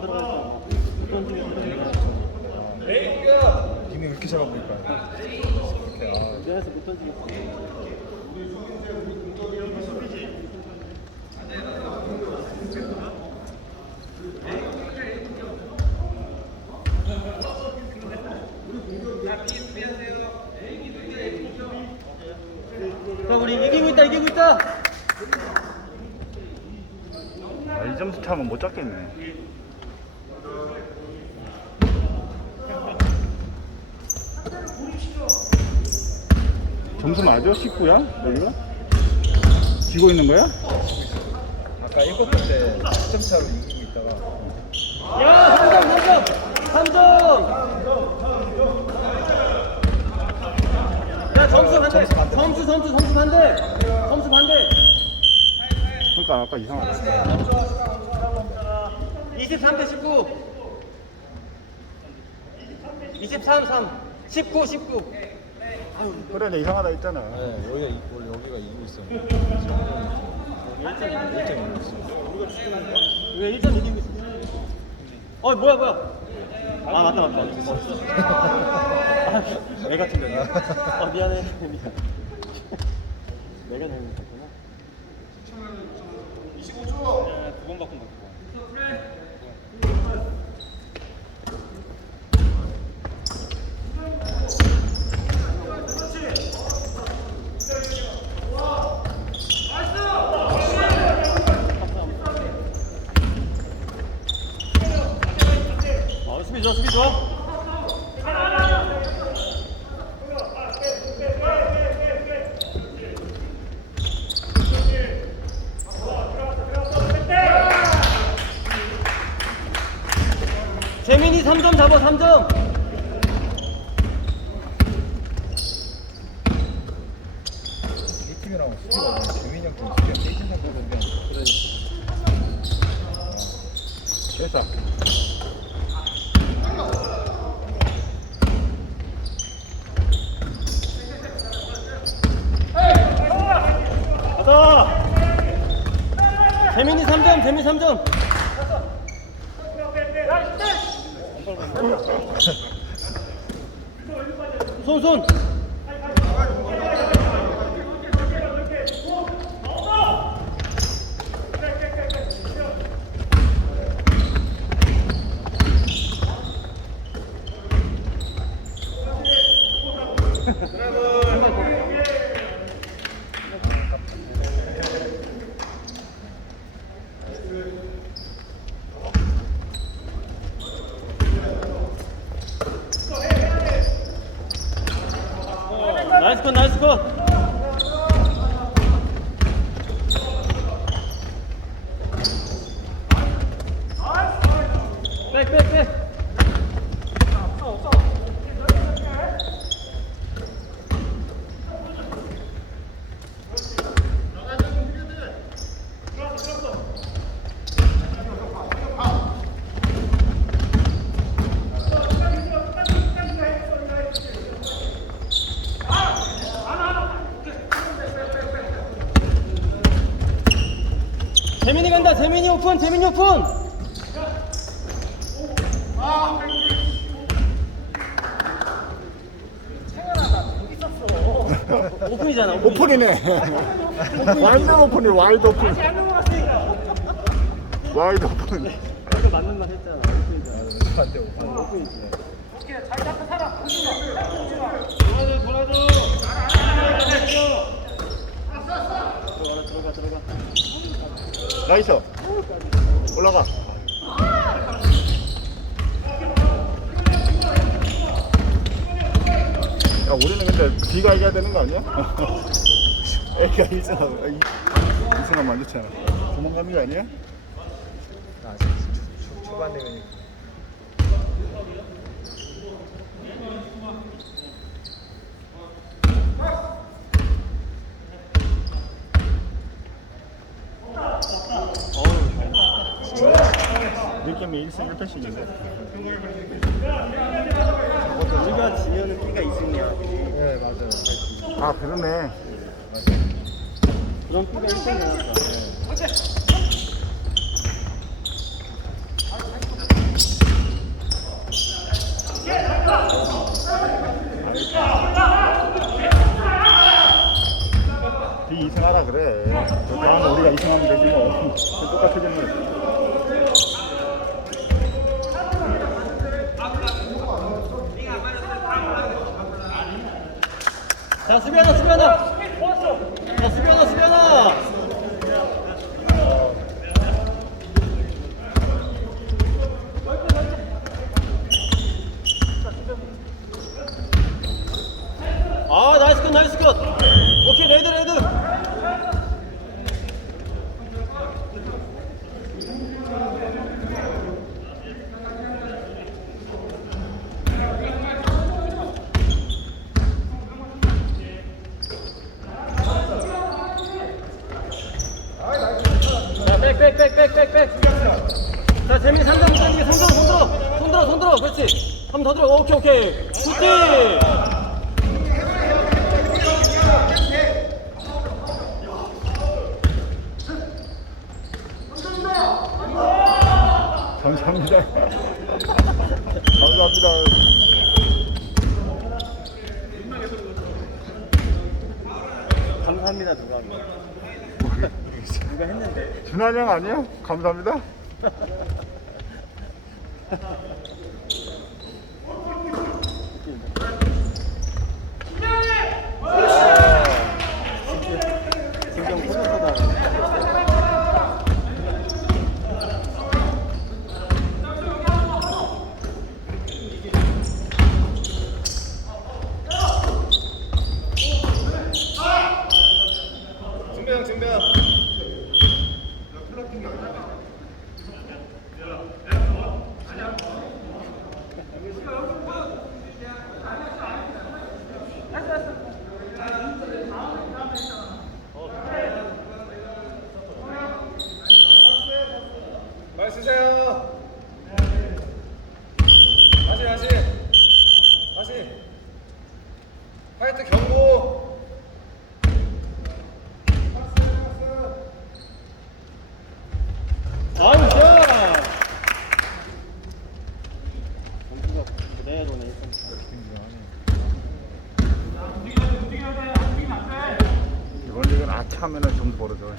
안 던지게 힘이 왜 이렇게 작아 보일까? 이렇게 아, 그래서 못 던지겠어 자 우리 이기고 있다 이기고 있다 아, 이 점수 차면 못 잡겠네. 점수 맞아? 19야? 여기가? 지고 있는 거야? 아까 1쿼터 때 10점 차로 이기고 있다가 야 3점 3점 3점 야 점수 반대 점수 점수 점수 반대 점수 반대 그러니까 아까 이상하다. 23대 19 23 3 19 19 그래, 내 이상하다 했잖아. 네, 여기가 이- 원래 여기가 이기고 있어요. 지금 1점 이기고 있어요. 왜 1점 이기고 있어? 어 뭐야 뭐야? 아 맞다 맞다. 아, 내 같은 거야. 아 미안해 미안 내가 잘못했구나. 25초. 9번 바꾼 거 어, 수비 좋아, 수비 좋아. 재민이 3점 잡아, 3점. 이 팀이랑 수비가 재민이 형팀 수비가 세이진 상거든요. 됐어. 가자. 재민이 3점, 재민이 3점. 不是松松 오픈, 재민이 오픈. 오픈이잖아. 오픈. 오픈이네. 와이드 오픈이 와이드 오픈. 와이드 오픈. 이거 맞는 말 했잖아. 오픈이잖아. 안 돼, 오픈. 오픈이지. 돌아줘, 돌아줘. 들어가, 들어가, 들어가. 나이스. 올라가. 야, 우리는 근데 B가 이겨야 되는 거 아니야? A가 1승하고 2승하면 안 좋잖아. 도망가는 거 아니야? 아직 초- 초- 초반 되면 여기 생각할 수 있는데. 우리가 지면은 끼가 있으냐. 네, 맞아요. 아, 그러네. 그런 끼가 있어야 이상하라 그래. 그럼 우리가 이상하면 되지 뭐. 똑같아지는 자 수비 하나 수비 하나 자 수비 하나 수비 하나 아 나이스 컷 나이스 컷 오케이 레드 레드 자백백백백백백 자 재민이 3점 당기게 3점 손 들어 손 들어 손 들어 그렇지 한 번 더 들어 오케이 오케이 굿디 감사합니다. 감사합니다. 감사합니다 누가 한 거. 누가 했는데 준환 형 아니야? 감사합니다. 김경 포토다 준비형 준비형. 말 쓰세요. 다시 다시 다시. 화이트 경고. 아유 샷 공수가 그대로네 아차하면은 점수 벌어져.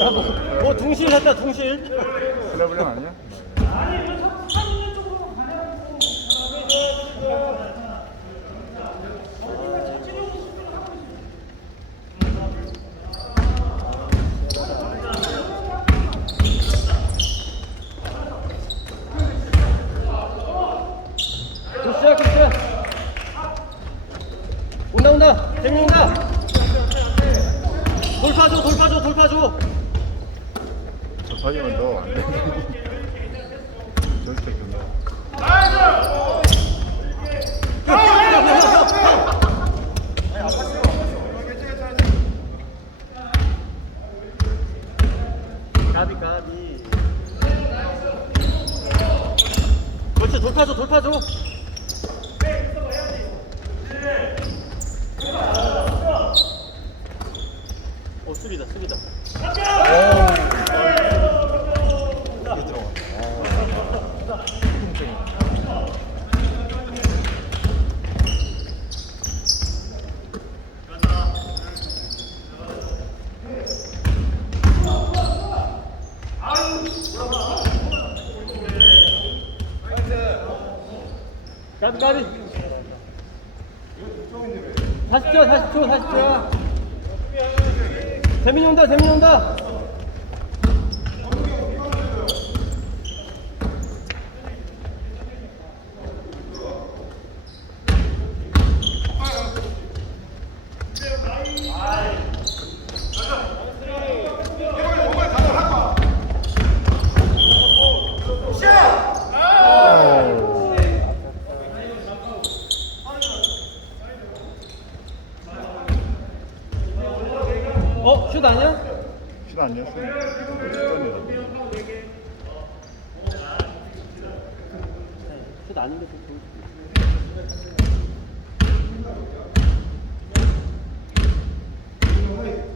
야, 뭐, 뭐 둥실 했다 둥실 슬래블형 아니야? 굿샷 굿샷 온다 온다 재민 온다 돌파줘 돌파줘 돌파줘 저 사이면 너안 돼. 절대 그 가비 가비 그렇지 돌파줘 돌파줘 어 수비다 수비다. 다시 뛰어 다시 뛰어 재민이 온다 재민이 온다 슛 아니야? 슛 아니야 슛. 슛 슛 아닌데 좀 보여줘. 아니야.